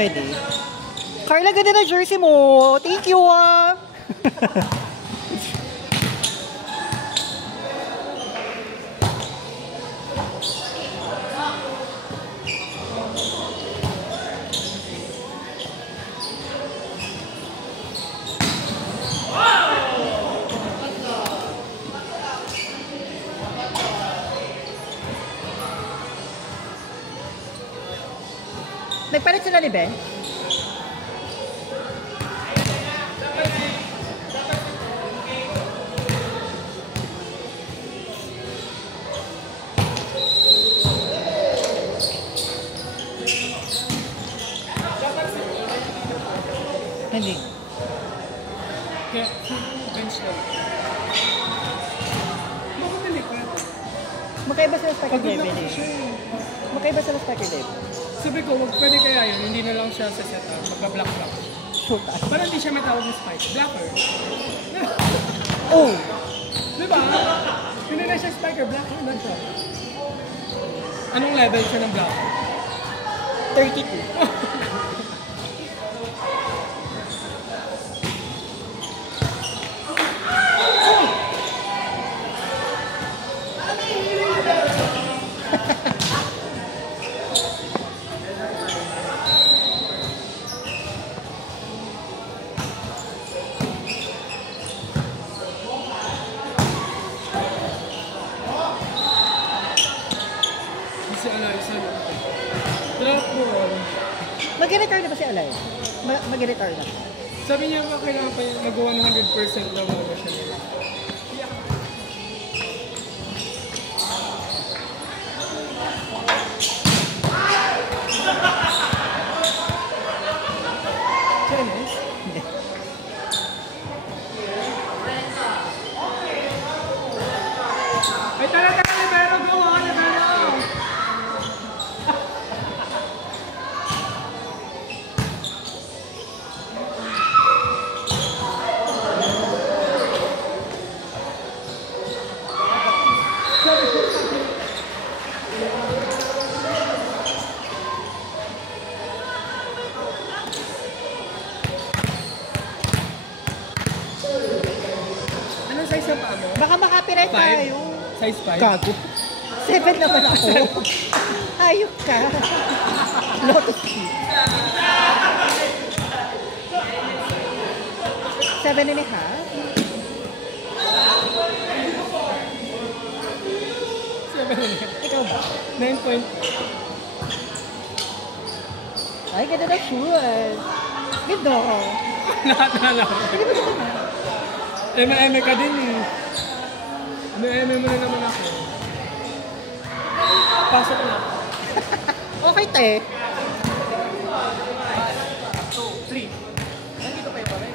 Pwede. Carla, ganda na jersey mo. Thank you, ah. Nagpalit sila ni Ben? Hindi. Kaya, bench lang. Bakit hindi pa? Magkaiba sila Spiker Devil eh. Magkaiba sila Spiker Devil. Sabi ko, pwede kaya yun, hindi na lang siya sa setup, magpa-black-black. Shoot. Parang hindi siya may tawag ng spike. Blacker. Oh! Diba? Hindi na siya spiker, blacker na siya. Anong level siya ng blacker? 32. Mag-retire na ba si Alay? Mag-retire na. Sabi niya ba kailangan pa yung mag-100% daw mo siya nila. Chinese? Hindi. Ay, tara, libero! Go! Libero! Anong size ang paa mo? Baka makapiright tayo. Size 5? Gago. 7 naman ako. Ayok ka. Lotus Key. 7 and a half. 7 and a half. Ikaw ba? 9 Ay, ganda na shoes. Ganda ako. Lahat na lang. Hindi ba ito na? M&M ka din eh. M&M mo na naman ako. Pasok na. Okay, te. 1, 2, 3. Nandito kayo pa rin.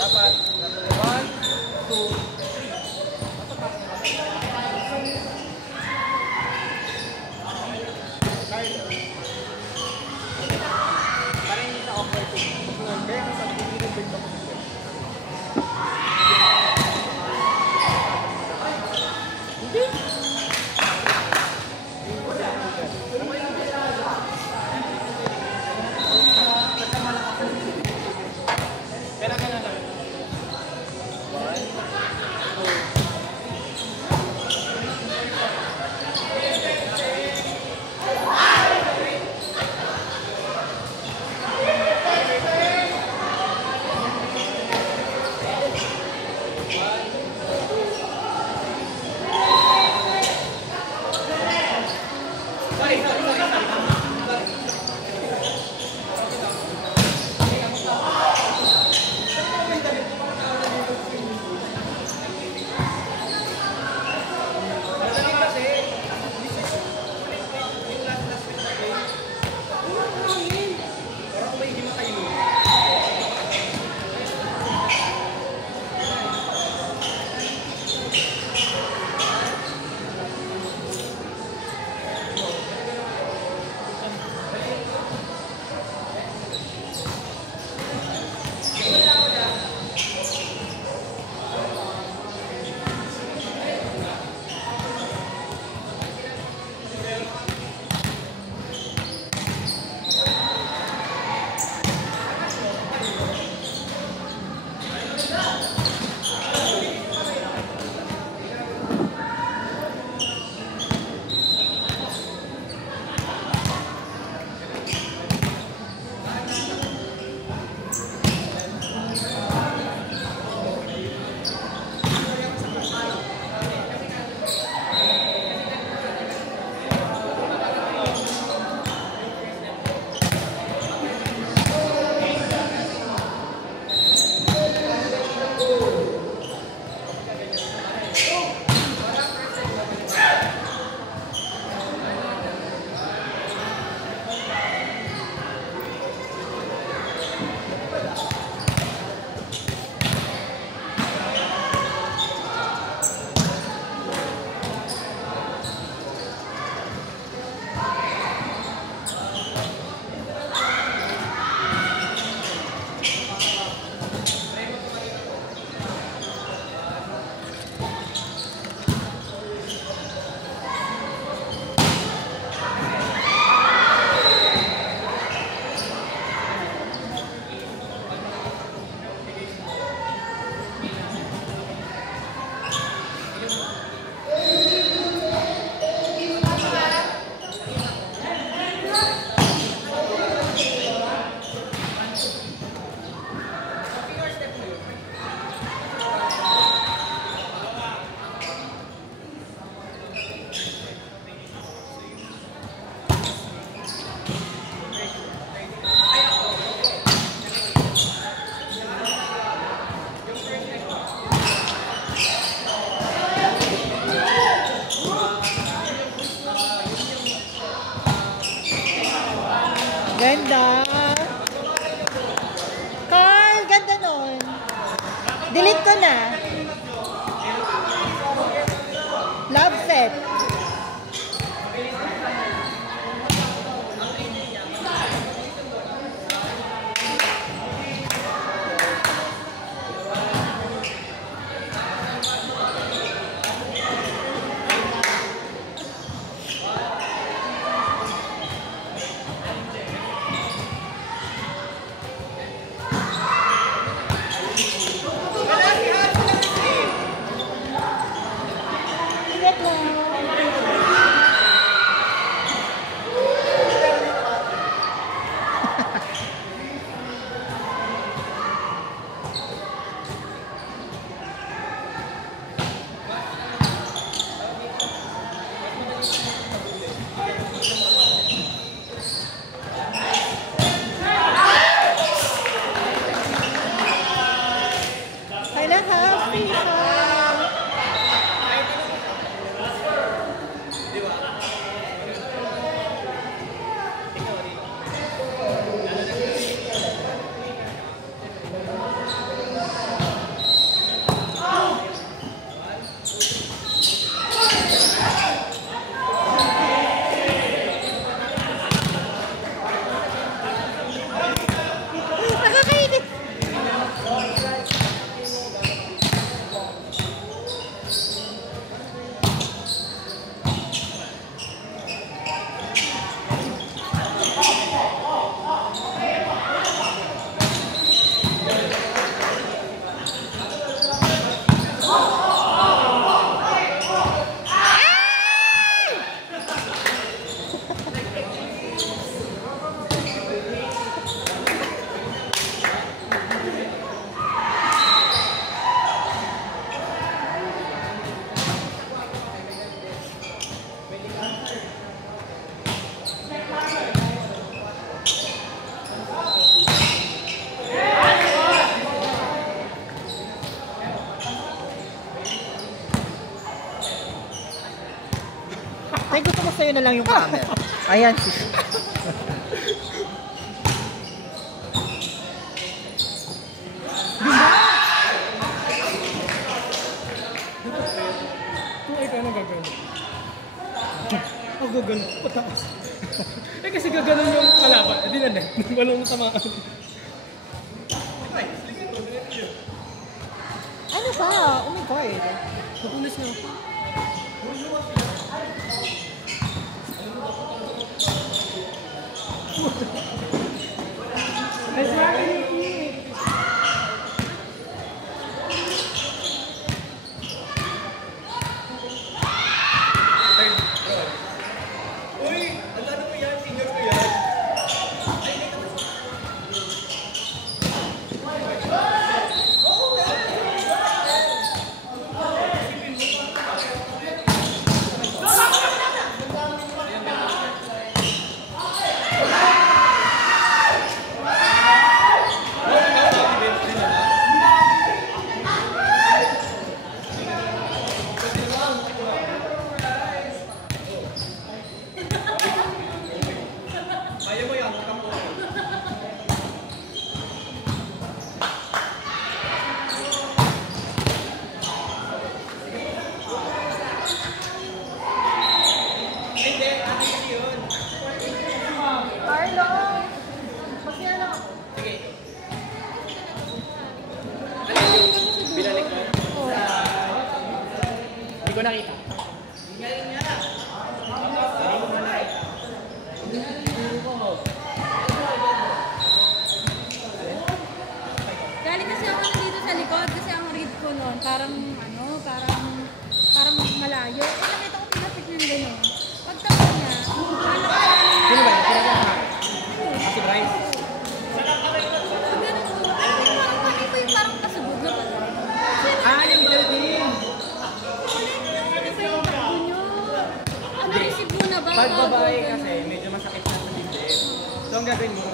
Dapat 1, 2, Narinig ko na. Love set. Ingat lang. Kailan ha? Nakakainis. Ay, gusto mo sa'yo na lang yung camera. Ayan. Kung ikaw na gagano. Ako gagano. Pataas. Eh kasi gaganon yung kalaban. Eh di na net. Walang tamaan. Ano ba? Oh my God. Napulis niya. Nice work, Nikki. ko nakita. Galing kasi ako nandito sa likod kasi ang read ko noon parang parang malayo. Eh, nakita ko pinapit niya gano'n. Pagtapos niya, Sino ba yun? Sino ba yun? Si Bryce? parang ko yung parang kasubog na pala. Yung middle team! Ano ba yung takbo niyo? Ano receive mo na ba? Pag babae kasi, medyo masakit na sa dibdib. So, ang gagawin mo,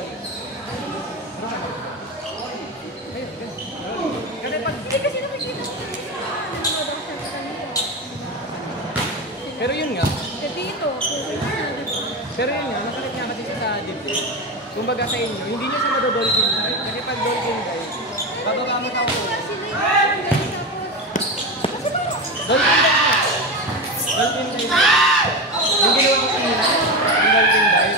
Hindi kasi nakikita ko sa kanila. pero yun nga, Eh dito, pero yun nga, masakit nga kasi siya sa dibdib. Kumbaga sa inyo, hindi nyo siya madodolphin dive. Kasi pag dolphin dive, bababa mo sa ulo. sila yung Dolphin dive. Yung ginawa ko kanina, yung dolphin dive.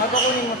Papakunin mo.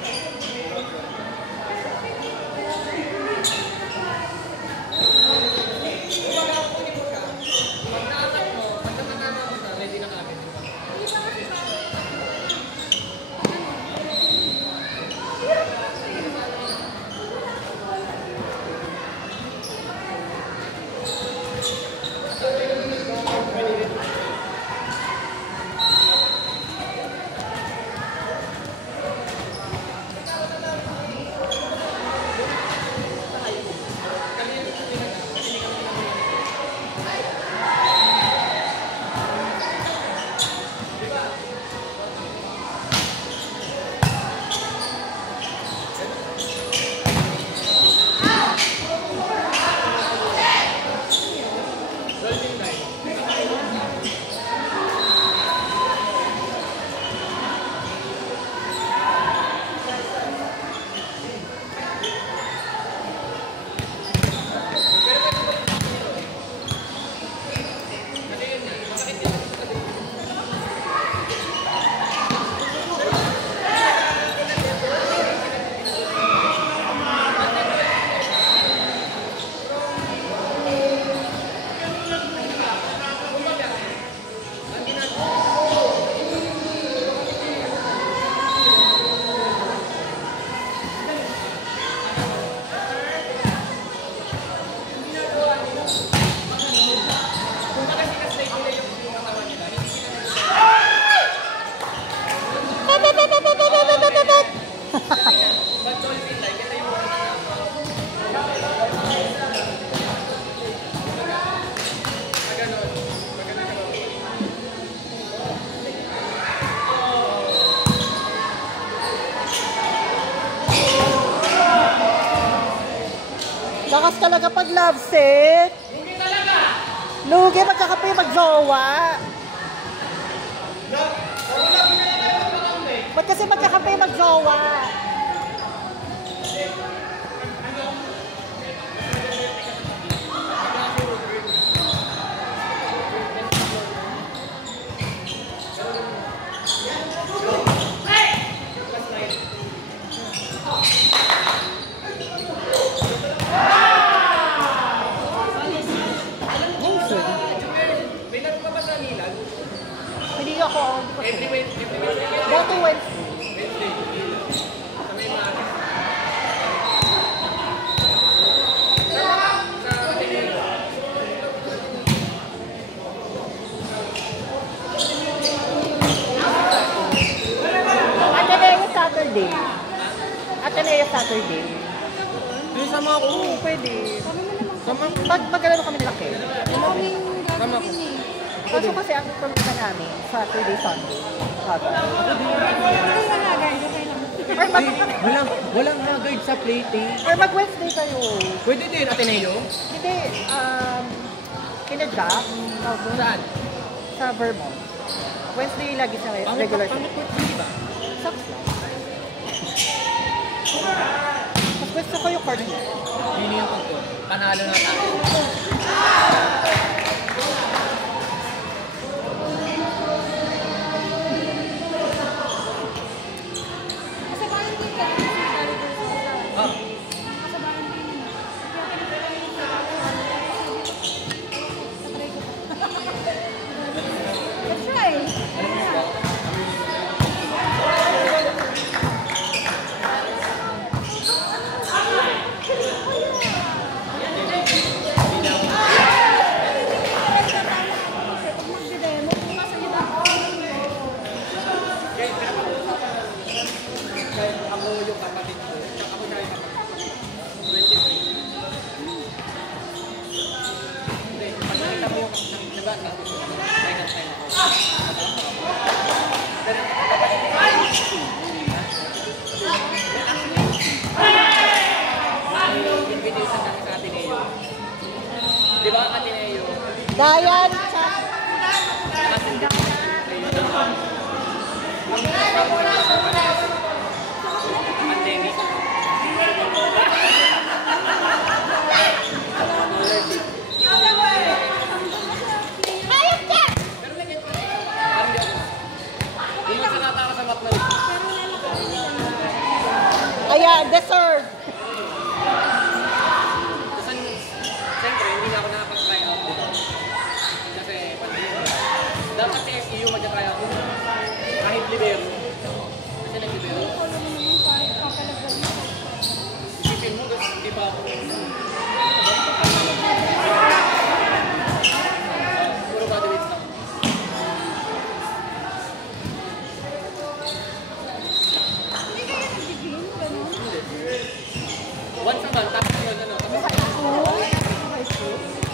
Lakas talaga pag love set. Lugi talaga! Lugi, magkakape, magjowa. Ba't kasi magkakape, magjowa? Hindi ako. Boto Wednesday. Ateneo Saturday. Ateneo Saturday. Yung sama ko. Oo, pwede. Sama ko. Pag magkalaro kami nila Ken. Sama ko. Kaso kasi ang pamilya namin, Saturday, Sunday. Sabi. Or mag, Walang haggard sa plate eh. or mag-Wednesday kayo. Pwede din, Ateneo? Hindi, kinadyak. Saan? Sa Vermont. Wednesday lagi siya regular siya. Hindi ba? Sucks lang. Mas gusto ko yung card niya. Yun yung tungkol. Panalo na tayo. Di ba, Ateneo? Dayan, Pandemic. Ayan, deserve. Siyempre, hindi na ako nakapag-try out dito. Kasi, dapat sa FEU mag-try out dito. Kahit libero. Kasi nag-libero. Isipin mo, hindi pa ako. Puro body weights lang. Hindi kayo nag-gym, gano'n? Once a month, tapos yun, ano. Tapos,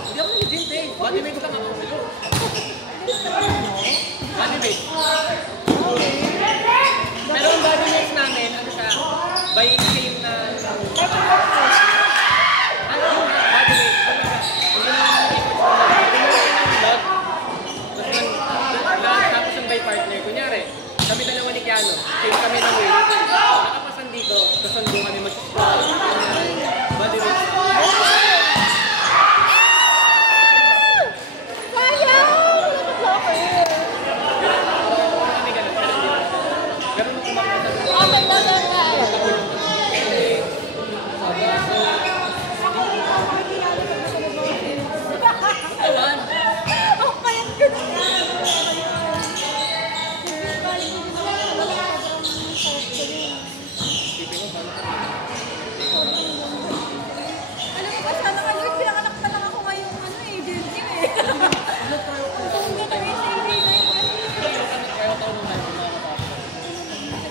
hindi ako nag-gym, eh. Body weights lang ako. Hello. Body weights. Pero ang body weights namin, ano siya, by same na... Ano yung body weights? Hindi na tapos yung by partner. Kunyari, kami dalawa ni Keanu, same kami ng weight. Nakapasan dito, tapos nandun kami mag-squat. Body weights.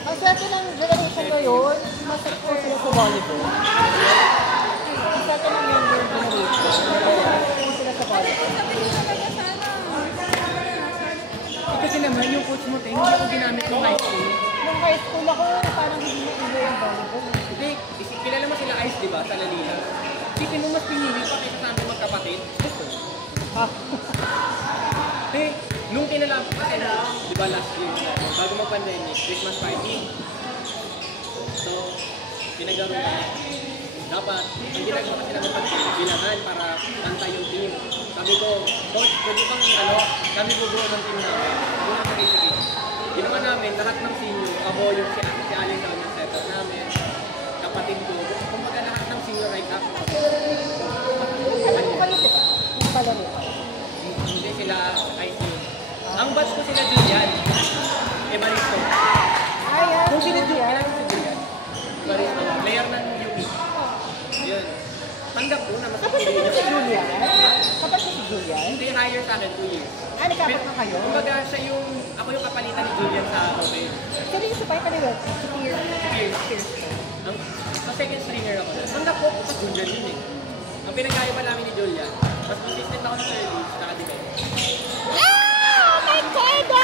Ang swerte ng generation ngayon, mas exposed sila sa volleyball. Ang swerte ng younger generation, exposed sila sa volleyball. Kasi naman yung coach mo, hindi ko ginamit ng high school. Nung high school ako, parang hindi mo ilo yung volleyball. Hindi, kilala mo sila Ice, di ba? Sa Lalina. Isipin mo mas pinili pa kaysa sa amin magkapatid. Gusto. Ha? Eh, nung kinalaman ko kasi, di ba last year, bago mag-pandemic, Christmas party. So, pinagaro kami. Dapat, ang ginagawa kasi namin pagbilangan para pantay yung team. Sabi ko, coach, pwede bang kami bubuo ng team namin. Buong sige. Ginawa namin, lahat ng senior, ako yung si Alin daw yung setup namin, kapatid ko, kumbaga lahat ng senior right up. Alam ko kayo, di ba? Yung palaro. Hindi sila IT. Ang batch ko sila Julian. Evaristo. Ayan, Kung sila Julian, Julian. kilala ko si Julian. Evaristo. Player ng UP. Yun. Tanggap ko na mas Tapos siya si Julian? Tapos siya si Julian? Hindi, hire sa akin 2 years. Nagkapat na kayo? Kumbaga siya yung, ako yung kapalitan ni Julian sa okay. Sino yung supay kanila? Si Pierce. Sa second stringer ako. Tanggap ko sa Julian yun eh. Ang pinagkaiba namin ni Julian, mas consistent ako sa service, saka defense. Oh my God!